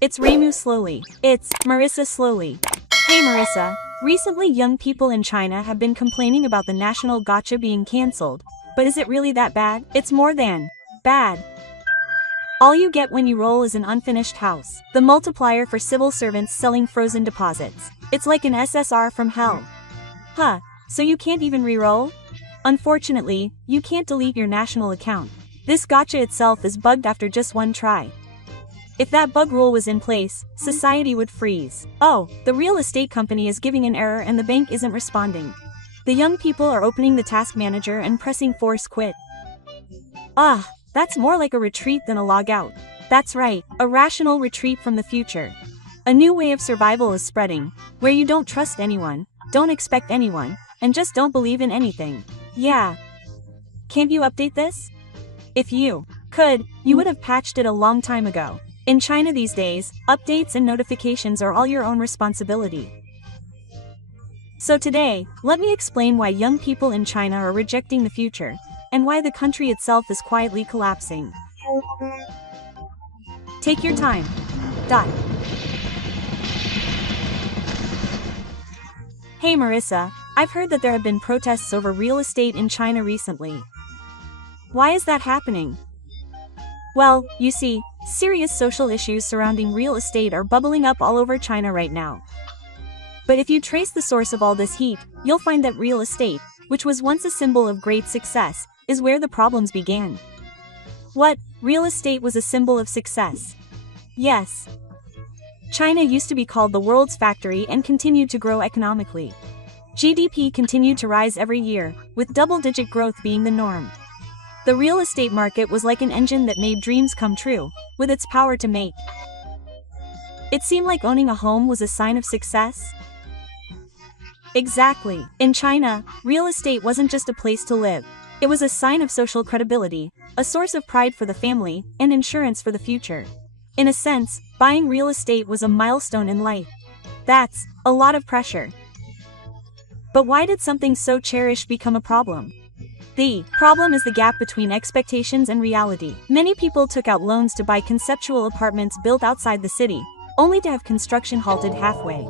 It's Remu slowly. It's Marissa slowly. Hey Marissa, recently young people in China have been complaining about the national gacha being cancelled. But is it really that bad? It's more than bad. All you get when you roll is an unfinished house. The multiplier for civil servants selling frozen deposits. It's like an SSR from hell. Huh, so you can't even re-roll? Unfortunately, you can't delete your national account. This gacha itself is bugged after just one try. If that bug rule was in place, society would freeze. Oh, the real estate company is giving an error and the bank isn't responding. The young people are opening the task manager and pressing force quit. That's more like a retreat than a log out. That's right, a rational retreat from the future. A new way of survival is spreading, where you don't trust anyone, don't expect anyone, and just don't believe in anything. Yeah. Can't you update this? If you could, you would have patched it a long time ago. In China these days, updates and notifications are all your own responsibility. So today, let me explain why young people in China are rejecting the future, and why the country itself is quietly collapsing. Take your time. Hey Marissa, I've heard that there have been protests over real estate in China recently. Why is that happening? Well, you see, serious social issues surrounding real estate are bubbling up all over China right now. But if you trace the source of all this heat, you'll find that real estate, which was once a symbol of great success, is where the problems began. What? Real estate was a symbol of success? Yes. China used to be called the world's factory and continued to grow economically. GDP continued to rise every year, with double-digit growth being the norm. The real estate market was like an engine that made dreams come true, with its power to make. It seemed like owning a home was a sign of success. Exactly. In China, real estate wasn't just a place to live. It was a sign of social credibility, a source of pride for the family, and insurance for the future. In a sense, buying real estate was a milestone in life. That's a lot of pressure. But why did something so cherished become a problem? The problem is the gap between expectations and reality. Many people took out loans to buy conceptual apartments built outside the city, only to have construction halted halfway.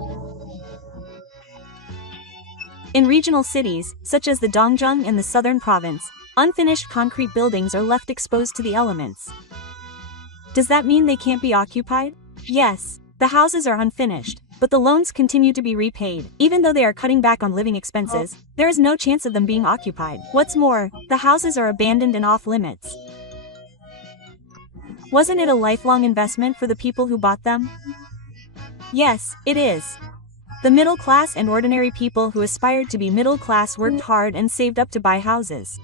In regional cities, such as the Dongzheng and the southern province, unfinished concrete buildings are left exposed to the elements. Does that mean they can't be occupied? Yes, the houses are unfinished, but the loans continue to be repaid. Even though they are cutting back on living expenses, there is no chance of them being occupied. What's more, the houses are abandoned and off limits. Wasn't it a lifelong investment for the people who bought them? Yes, it is. The middle class and ordinary people who aspired to be middle class worked hard and saved up to buy houses.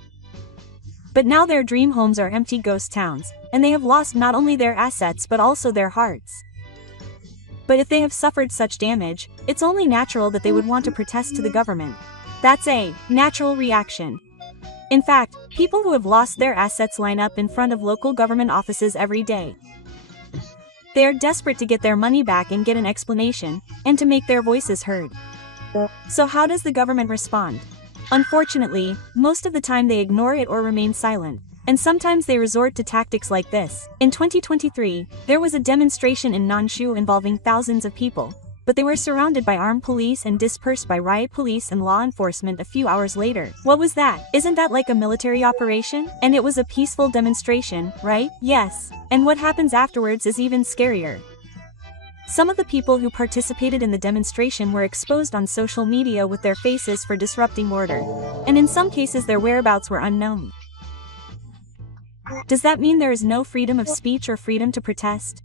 But now their dream homes are empty ghost towns, and they have lost not only their assets but also their hearts. But if they have suffered such damage, it's only natural that they would want to protest to the government. That's a natural reaction. In fact, people who have lost their assets line up in front of local government offices every day. They are desperate to get their money back and get an explanation, and to make their voices heard. So how does the government respond? Unfortunately, most of the time they ignore it or remain silent, and sometimes they resort to tactics like this. In 2023, there was a demonstration in Nanshu involving thousands of people, but they were surrounded by armed police and dispersed by riot police and law enforcement a few hours later. What was that? Isn't that like a military operation? And it was a peaceful demonstration, right? Yes. And what happens afterwards is even scarier. Some of the people who participated in the demonstration were exposed on social media with their faces for disrupting order, and in some cases their whereabouts were unknown. Does that mean there is no freedom of speech or freedom to protest?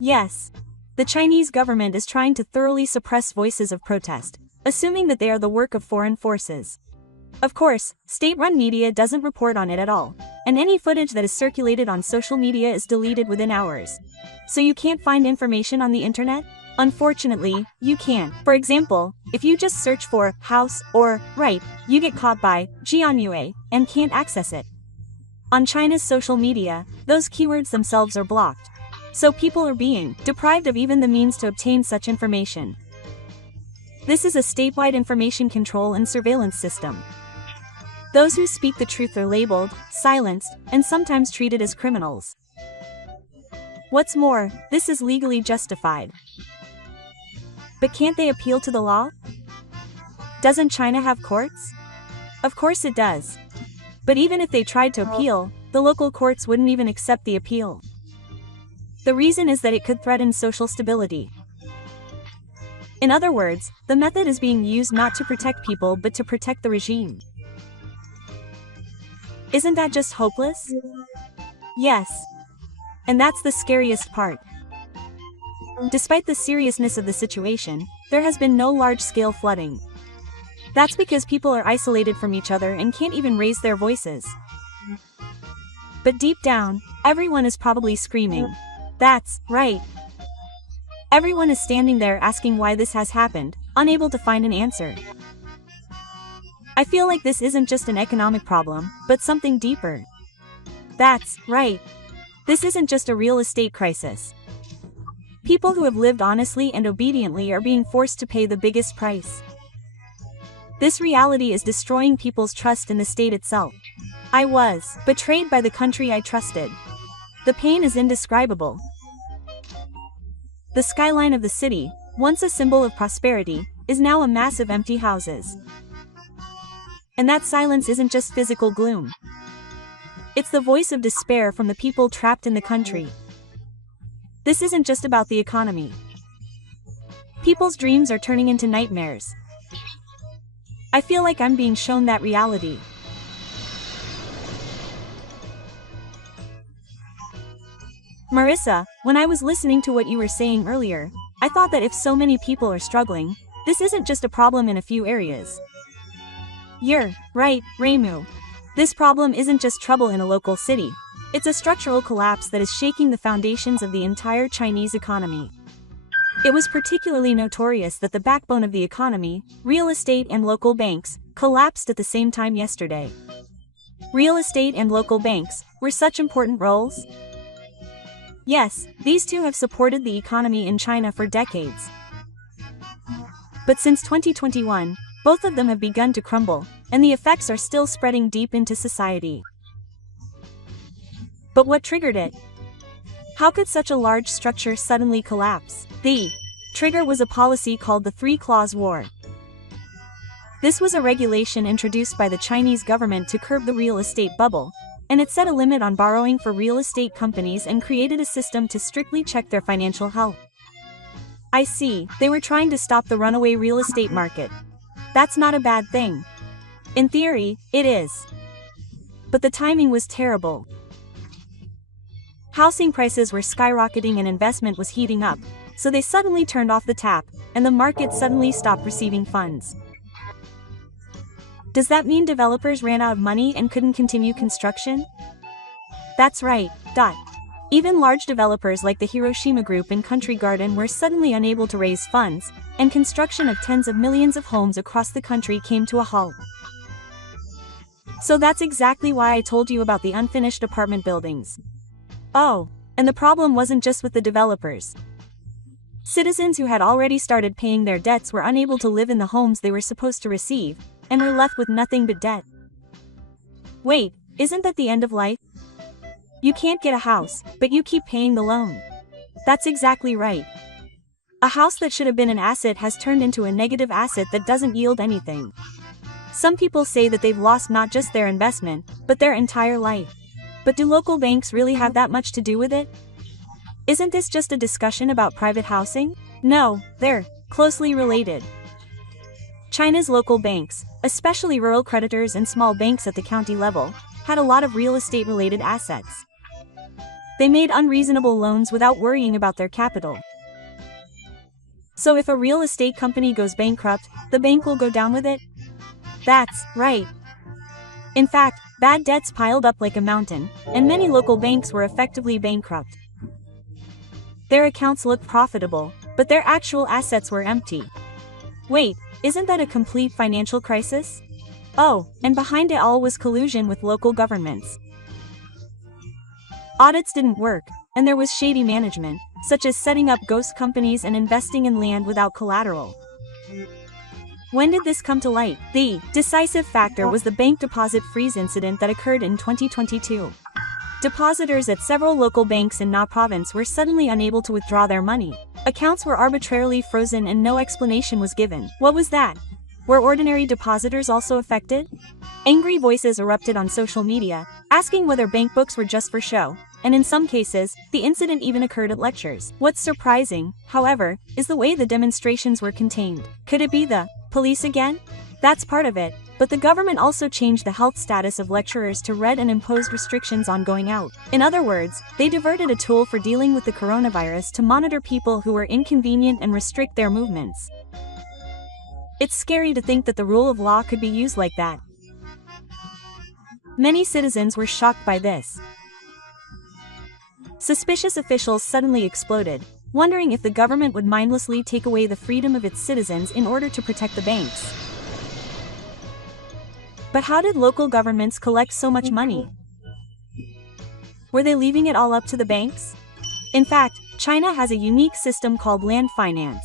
Yes. The Chinese government is trying to thoroughly suppress voices of protest, assuming that they are the work of foreign forces. Of course, state-run media doesn't report on it at all, and any footage that is circulated on social media is deleted within hours. So you can't find information on the internet? Unfortunately, you can't. For example, if you just search for house or right, you get caught by Jianyue and can't access it. On China's social media, those keywords themselves are blocked. So people are being deprived of even the means to obtain such information. This is a statewide information control and surveillance system. Those who speak the truth are labeled, silenced, and sometimes treated as criminals. What's more, this is legally justified. But can't they appeal to the law? Doesn't China have courts? Of course it does. But even if they tried to appeal, the local courts wouldn't even accept the appeal. The reason is that it could threaten social stability. In other words, the method is being used not to protect people but to protect the regime. Isn't that just hopeless? Yes. And that's the scariest part. Despite the seriousness of the situation, there has been no large-scale flooding. That's because people are isolated from each other and can't even raise their voices. But deep down, everyone is probably screaming. That's right. Everyone is standing there asking why this has happened, unable to find an answer. I feel like this isn't just an economic problem, but something deeper. That's right. This isn't just a real estate crisis. People who have lived honestly and obediently are being forced to pay the biggest price. This reality is destroying people's trust in the state itself. I was betrayed by the country I trusted. The pain is indescribable. The skyline of the city, once a symbol of prosperity, is now a mass of empty houses. And that silence isn't just physical gloom. It's the voice of despair from the people trapped in the country. This isn't just about the economy. People's dreams are turning into nightmares. I feel like I'm being shown that reality. Marissa, when I was listening to what you were saying earlier, I thought that if so many people are struggling, this isn't just a problem in a few areas. You're right, Reimu. This problem isn't just trouble in a local city. It's a structural collapse that is shaking the foundations of the entire Chinese economy. It was particularly notorious that the backbone of the economy, real estate and local banks, collapsed at the same time yesterday. Real estate and local banks were such important roles. Yes, these two have supported the economy in China for decades. But since 2021, both of them have begun to crumble, and the effects are still spreading deep into society. But what triggered it? How could such a large structure suddenly collapse? The trigger was a policy called the Three-Clause War. This was a regulation introduced by the Chinese government to curb the real estate bubble, and it set a limit on borrowing for real estate companies and created a system to strictly check their financial health. I see, they were trying to stop the runaway real estate market. That's not a bad thing. In theory, it is. But the timing was terrible. Housing prices were skyrocketing and investment was heating up, so they suddenly turned off the tap, and the market suddenly stopped receiving funds. Does that mean developers ran out of money and couldn't continue construction? That's right. Even large developers like the Hiroshima Group and Country Garden were suddenly unable to raise funds, and construction of tens of millions of homes across the country came to a halt. So that's exactly why I told you about the unfinished apartment buildings. Oh, and the problem wasn't just with the developers. Citizens who had already started paying their debts were unable to live in the homes they were supposed to receive, and were left with nothing but debt. Wait, isn't that the end of life? You can't get a house, but you keep paying the loan. That's exactly right. A house that should have been an asset has turned into a negative asset that doesn't yield anything. Some people say that they've lost not just their investment, but their entire life. But do local banks really have that much to do with it? Isn't this just a discussion about private housing? No, they're closely related. China's local banks, especially rural creditors and small banks at the county level, had a lot of real estate-related assets. They made unreasonable loans without worrying about their capital. So if a real estate company goes bankrupt, the bank will go down with it? That's right. In fact, bad debts piled up like a mountain, and many local banks were effectively bankrupt. Their accounts looked profitable, but their actual assets were empty. Wait, isn't that a complete financial crisis? Oh, and behind it all was collusion with local governments. Audits didn't work, and there was shady management, such as setting up ghost companies and investing in land without collateral. When did this come to light? The decisive factor was the bank deposit freeze incident that occurred in 2022. Depositors at several local banks in Na province were suddenly unable to withdraw their money. Accounts were arbitrarily frozen and no explanation was given. What was that? Were ordinary depositors also affected? Angry voices erupted on social media, asking whether bank books were just for show, and in some cases, the incident even occurred at lectures. What's surprising, however, is the way the demonstrations were contained. Could it be the police again? That's part of it, but the government also changed the health status of lecturers to red and imposed restrictions on going out. In other words, they diverted a tool for dealing with the coronavirus to monitor people who were inconvenient and restrict their movements. It's scary to think that the rule of law could be used like that. Many citizens were shocked by this. Suspicious officials suddenly exploded, wondering if the government would mindlessly take away the freedom of its citizens in order to protect the banks. But how did local governments collect so much money? Were they leaving it all up to the banks? In fact, China has a unique system called land finance.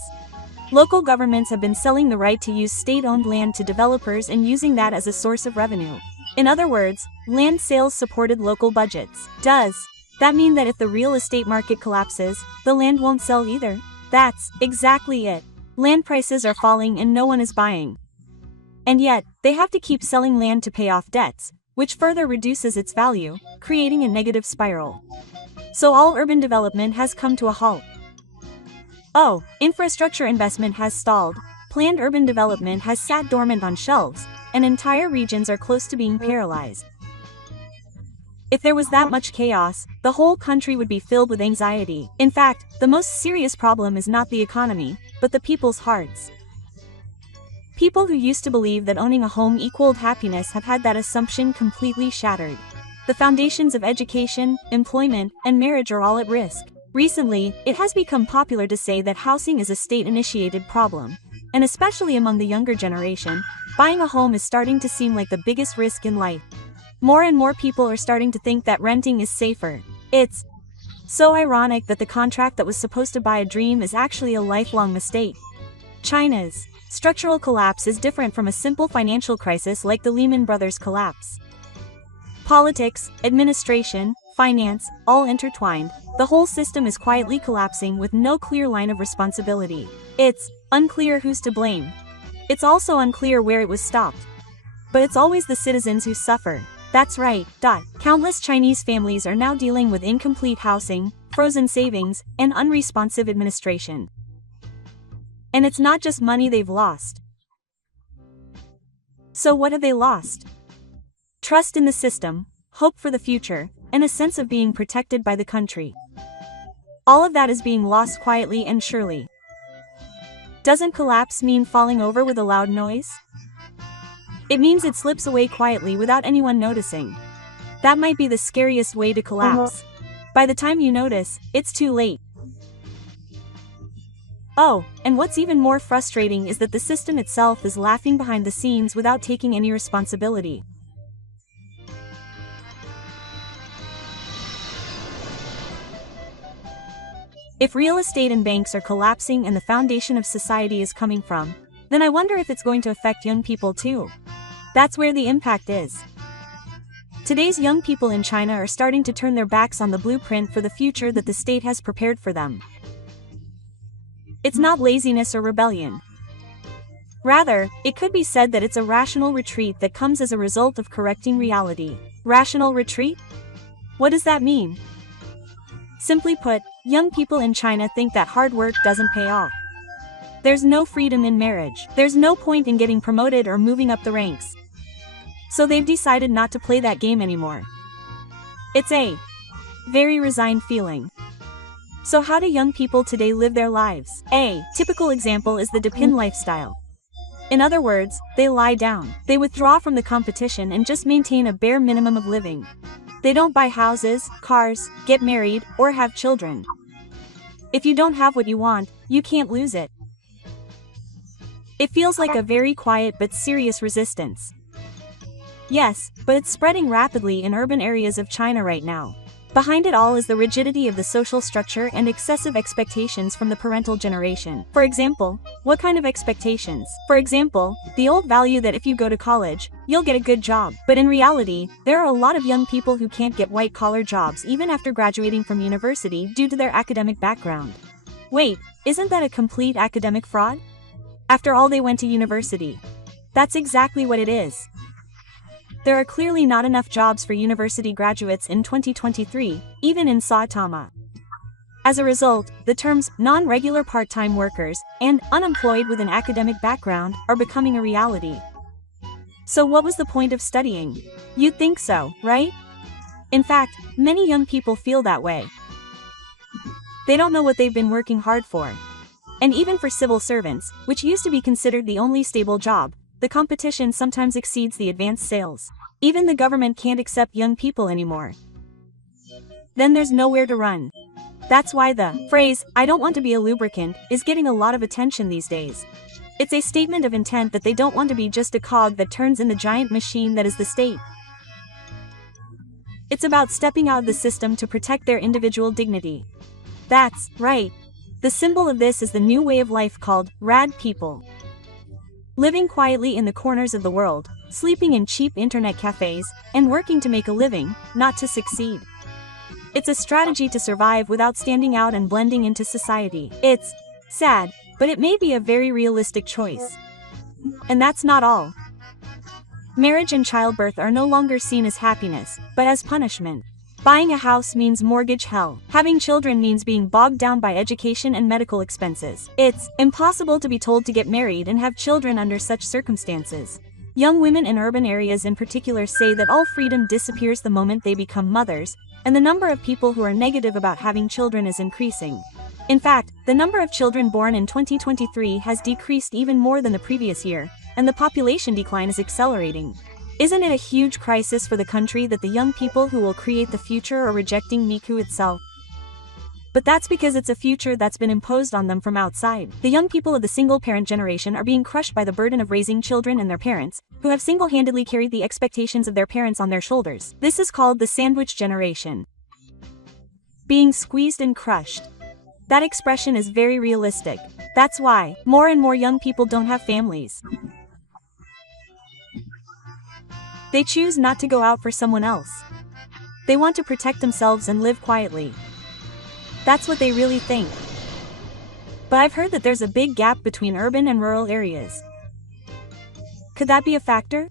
Local governments have been selling the right to use state-owned land to developers and using that as a source of revenue. In other words, land sales supported local budgets. Does that mean that if the real estate market collapses, the land won't sell either? That's exactly it. Land prices are falling and no one is buying. And yet, they have to keep selling land to pay off debts, which further reduces its value, creating a negative spiral. So all urban development has come to a halt. Oh, infrastructure investment has stalled, planned urban development has sat dormant on shelves, and entire regions are close to being paralyzed. If there was that much chaos, the whole country would be filled with anxiety. In fact, the most serious problem is not the economy, but the people's hearts. People who used to believe that owning a home equaled happiness have had that assumption completely shattered. The foundations of education, employment, and marriage are all at risk. Recently, it has become popular to say that housing is a state-initiated problem. And especially among the younger generation, buying a home is starting to seem like the biggest risk in life. More and more people are starting to think that renting is safer. It's so ironic that the contract that was supposed to buy a dream is actually a lifelong mistake. China's structural collapse is different from a simple financial crisis like the Lehman Brothers collapse. Politics, administration, finance, all intertwined, the whole system is quietly collapsing with no clear line of responsibility. It's unclear who's to blame. It's also unclear where it was stopped. But it's always the citizens who suffer. That's right. Countless Chinese families are now dealing with incomplete housing, frozen savings, and unresponsive administration. And it's not just money they've lost. So what have they lost? Trust in the system, hope for the future, and a sense of being protected by the country. All of that is being lost quietly and surely. Doesn't collapse mean falling over with a loud noise? It means it slips away quietly without anyone noticing. That might be the scariest way to collapse. By the time you notice, it's too late. Oh, and what's even more frustrating is that the system itself is laughing behind the scenes without taking any responsibility. If real estate and banks are collapsing and the foundation of society is coming from, then I wonder if it's going to affect young people too. That's where the impact is. Today's young people in China are starting to turn their backs on the blueprint for the future that the state has prepared for them. It's not laziness or rebellion. Rather, it could be said that it's a rational retreat that comes as a result of correcting reality. Rational retreat? What does that mean? Simply put, young people in China think that hard work doesn't pay off. There's no freedom in marriage. There's no point in getting promoted or moving up the ranks. So they've decided not to play that game anymore. It's a very resigned feeling. So how do young people today live their lives? A typical example is the depend lifestyle. In other words, they lie down. They withdraw from the competition and just maintain a bare minimum of living. They don't buy houses, cars, get married, or have children. If you don't have what you want, you can't lose it. It feels like a very quiet but serious resistance. Yes, but it's spreading rapidly in urban areas of China right now. Behind it all is the rigidity of the social structure and excessive expectations from the parental generation. For example, what kind of expectations? For example, the old value that if you go to college, you'll get a good job. But in reality, there are a lot of young people who can't get white-collar jobs even after graduating from university due to their academic background. Wait, isn't that a complete academic fraud? After all, they went to university. That's exactly what it is. There are clearly not enough jobs for university graduates in 2023, even in Saitama. As a result, the terms non-regular part-time workers and unemployed with an academic background are becoming a reality. So what was the point of studying? You'd think so, right? In fact, many young people feel that way. They don't know what they've been working hard for. And even for civil servants, which used to be considered the only stable job, the competition sometimes exceeds the advanced sales. Even the government can't accept young people anymore. Then there's nowhere to run. That's why the phrase, "I don't want to be a lubricant," is getting a lot of attention these days. It's a statement of intent that they don't want to be just a cog that turns in the giant machine that is the state. It's about stepping out of the system to protect their individual dignity. That's right. The symbol of this is the new way of life called rad people. Living quietly in the corners of the world, sleeping in cheap internet cafes, and working to make a living, not to succeed. It's a strategy to survive without standing out and blending into society. It's sad, but it may be a very realistic choice. And that's not all. Marriage and childbirth are no longer seen as happiness, but as punishment. Buying a house means mortgage hell. Having children means being bogged down by education and medical expenses. It's impossible to be told to get married and have children under such circumstances. Young women in urban areas in particular say that all freedom disappears the moment they become mothers, and the number of people who are negative about having children is increasing. In fact, the number of children born in 2023 has decreased even more than the previous year, and the population decline is accelerating. Isn't it a huge crisis for the country that the young people who will create the future are rejecting Miku itself? But that's because it's a future that's been imposed on them from outside. The young people of the single-parent generation are being crushed by the burden of raising children and their parents, who have single-handedly carried the expectations of their parents on their shoulders. This is called the sandwich generation. Being squeezed and crushed. That expression is very realistic. That's why more and more young people don't have families. They choose not to go out for someone else. They want to protect themselves and live quietly. That's what they really think. But I've heard that there's a big gap between urban and rural areas. Could that be a factor?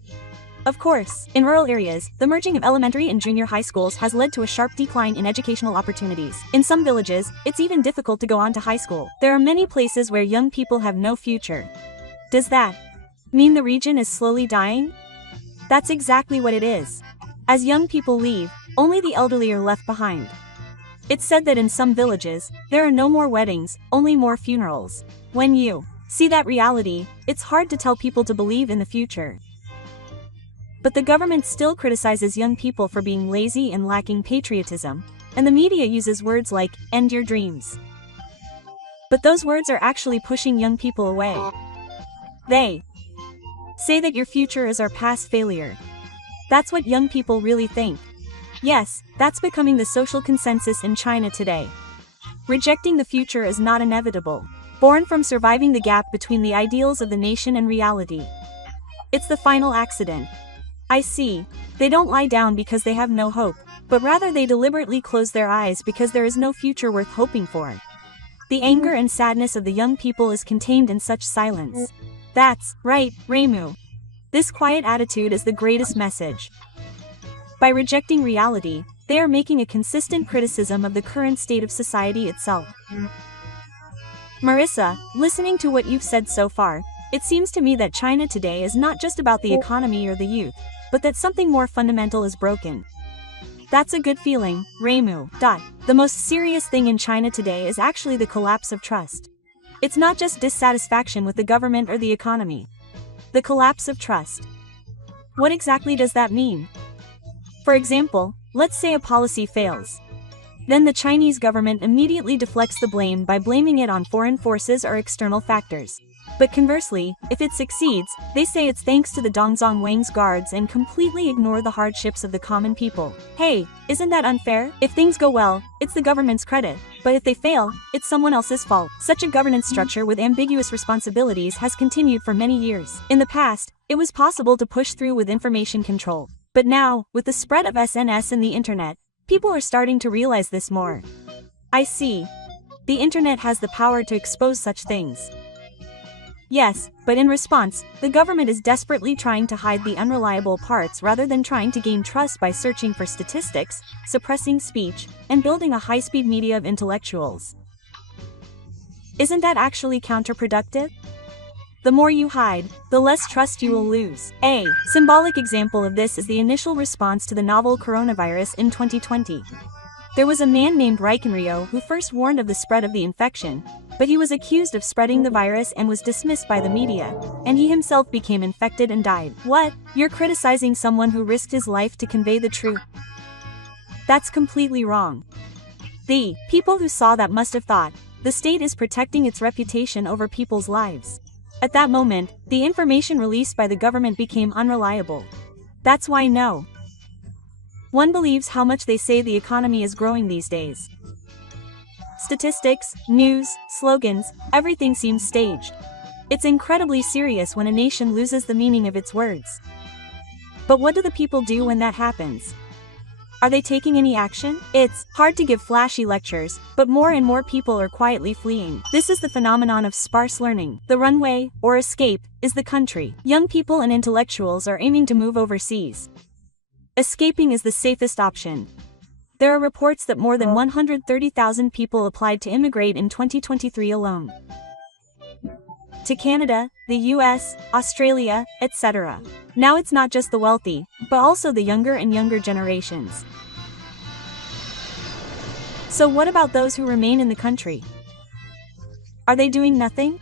Of course, in rural areas, the merging of elementary and junior high schools has led to a sharp decline in educational opportunities. In some villages, it's even difficult to go on to high school. There are many places where young people have no future. Does that mean the region is slowly dying? That's exactly what it is. As young people leave, only the elderly are left behind. It's said that in some villages, there are no more weddings, only more funerals. When you see that reality, it's hard to tell people to believe in the future. But the government still criticizes young people for being lazy and lacking patriotism, and the media uses words like, "end your dreams." But those words are actually pushing young people away. They say that your future is our past failure. That's what young people really think. Yes, that's becoming the social consensus in China today. Rejecting the future is not inevitable, born from surviving the gap between the ideals of the nation and reality. It's the final accident. I see. They don't lie down because they have no hope, but rather they deliberately close their eyes because there is no future worth hoping for. The anger and sadness of the young people is contained in such silence. That's right, Reimu. This quiet attitude is the greatest message. By rejecting reality, they are making a consistent criticism of the current state of society itself. Marissa, listening to what you've said so far, it seems to me that China today is not just about the economy or the youth, but that something more fundamental is broken. That's a good feeling, Reimu. The most serious thing in China today is actually the collapse of trust. It's not just dissatisfaction with the government or the economy. The collapse of trust. What exactly does that mean? For example, let's say a policy fails. Then the Chinese government immediately deflects the blame by blaming it on foreign forces or external factors. But conversely, if it succeeds, they say it's thanks to the Dongzhong Wang's guards and completely ignore the hardships of the common people. Hey, isn't that unfair? If things go well, it's the government's credit, but if they fail, it's someone else's fault. Such a governance structure with ambiguous responsibilities has continued for many years. In the past, it was possible to push through with information control. But now, with the spread of SNS and the internet, people are starting to realize this more. I see. The internet has the power to expose such things. Yes, but in response, the government is desperately trying to hide the unreliable parts rather than trying to gain trust by searching for statistics, suppressing speech, and building a high-speed media of intellectuals. Isn't that actually counterproductive? The more you hide, the less trust you will lose. A symbolic example of this is the initial response to the novel coronavirus in 2020. There was a man named Ryo who first warned of the spread of the infection, but he was accused of spreading the virus and was dismissed by the media, and he himself became infected and died. What? You're criticizing someone who risked his life to convey the truth? That's completely wrong. The people who saw that must have thought, the state is protecting its reputation over people's lives. At that moment, the information released by the government became unreliable. That's why no one believes how much they say the economy is growing these days. Statistics, news, slogans, everything seems staged. It's incredibly serious when a nation loses the meaning of its words. But what do the people do when that happens? Are they taking any action? It's hard to give flashy lectures, but more and more people are quietly fleeing. This is the phenomenon of sparse learning. The runway, or escape, is the country. Young people and intellectuals are aiming to move overseas. Escaping is the safest option. There are reports that more than 130,000 people applied to immigrate in 2023 alone. To Canada, the US, Australia, etc. Now it's not just the wealthy, but also the younger and younger generations. So what about those who remain in the country? Are they doing nothing?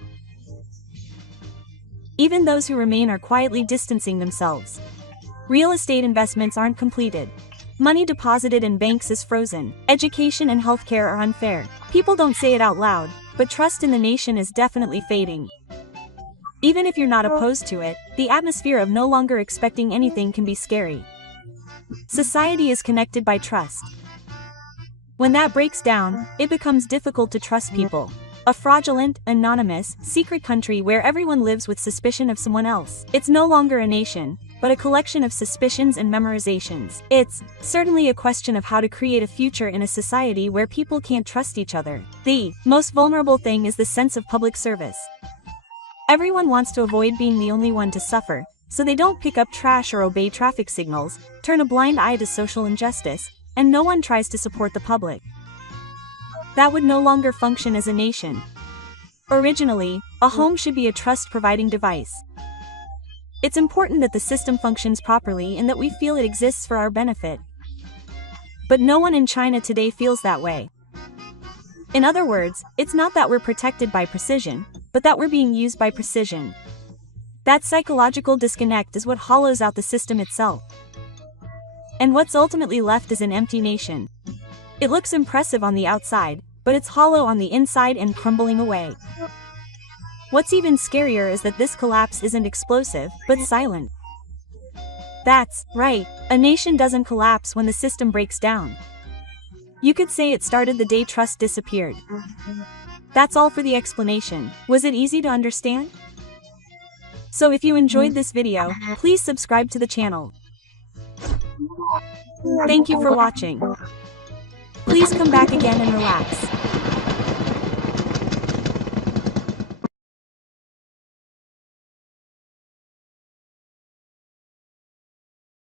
Even those who remain are quietly distancing themselves. Real estate investments aren't completed. Money deposited in banks is frozen. Education and healthcare are unfair. People don't say it out loud, but trust in the nation is definitely fading. Even if you're not opposed to it, the atmosphere of no longer expecting anything can be scary. Society is connected by trust. When that breaks down, it becomes difficult to trust people. A fraudulent, anonymous, secret country where everyone lives with suspicion of someone else. It's no longer a nation, but a collection of suspicions and memorizations. It's certainly a question of how to create a future in a society where people can't trust each other. The most vulnerable thing is the sense of public service. Everyone wants to avoid being the only one to suffer, so they don't pick up trash or obey traffic signals, turn a blind eye to social injustice, and no one tries to support the public. That would no longer function as a nation. Originally, a home should be a trust-providing device. It's important that the system functions properly and that we feel it exists for our benefit. But no one in China today feels that way. In other words, it's not that we're protected by precision, but that we're being used by precision. That psychological disconnect is what hollows out the system itself. And what's ultimately left is an empty nation. It looks impressive on the outside, but it's hollow on the inside and crumbling away. What's even scarier is that this collapse isn't explosive, but silent. That's right, a nation doesn't collapse when the system breaks down. You could say it started the day trust disappeared. That's all for the explanation. Was it easy to understand? So if you enjoyed this video, please subscribe to the channel. Thank you for watching. Please come back again and relax.